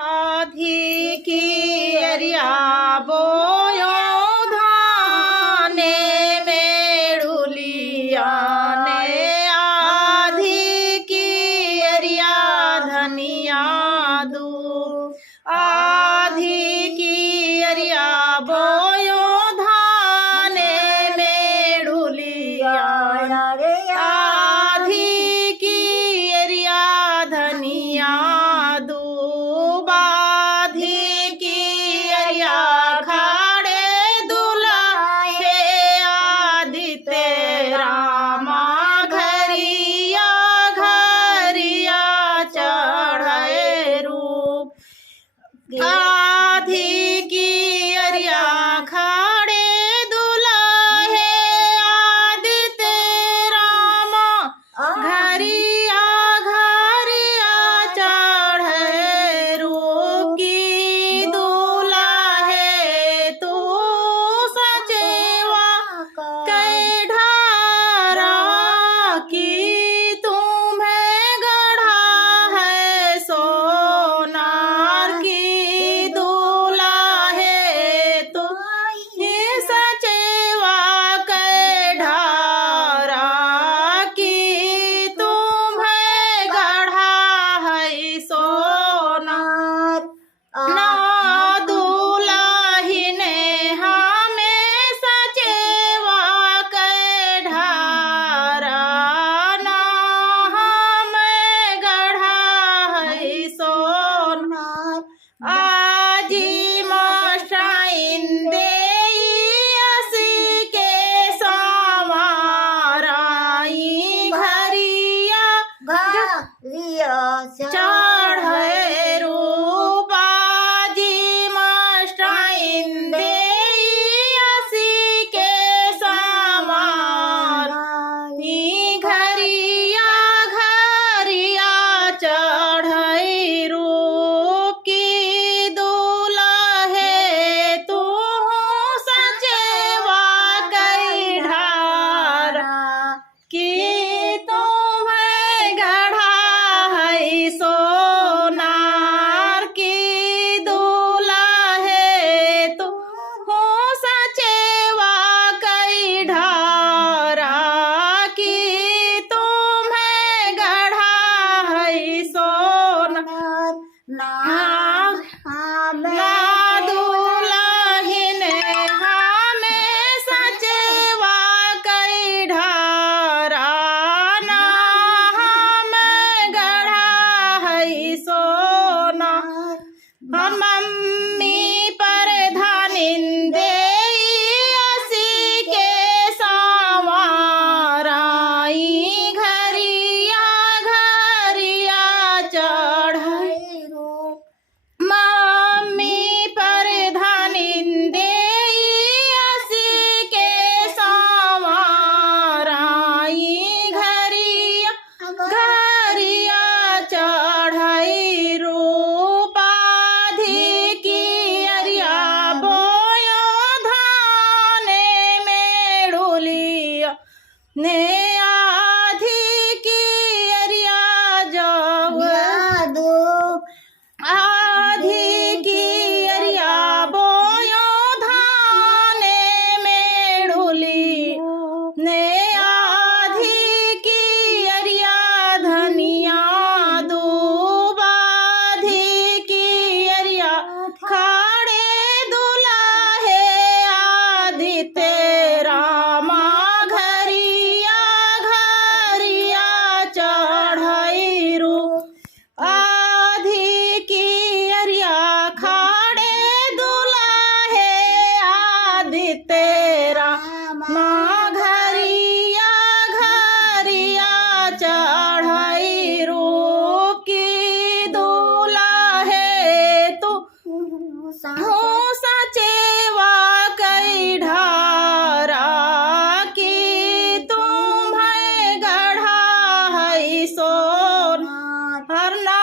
आधी की अरिया बोयो धाने मेड़ुलिया ने आधी की अरिया धनिया दू आधी की अरिया बोयो धाने मेड़ुलिया रे आधी की अरिया धनिया आधी की अरिया खाड़े दुलाहे आदित्य राम घरिया घरिया चढ़े रूप की दुलाहे तू सचेवा कै ढारा की तुम्हें गढ़ा है सोनार की आजी मास्टाइन दे असी के संवाराई घरिया घरिया चढ़े रूप आजी मास्टाइन दे असी के संवाराई घरिया घरिया चढ़े रूप की मम्मी परधानिन दे असी के संवाराई घरिया घरिया चढ़े मम्मी परधानिन दे असी के संवाराई घरिया घरिया चढ़े ने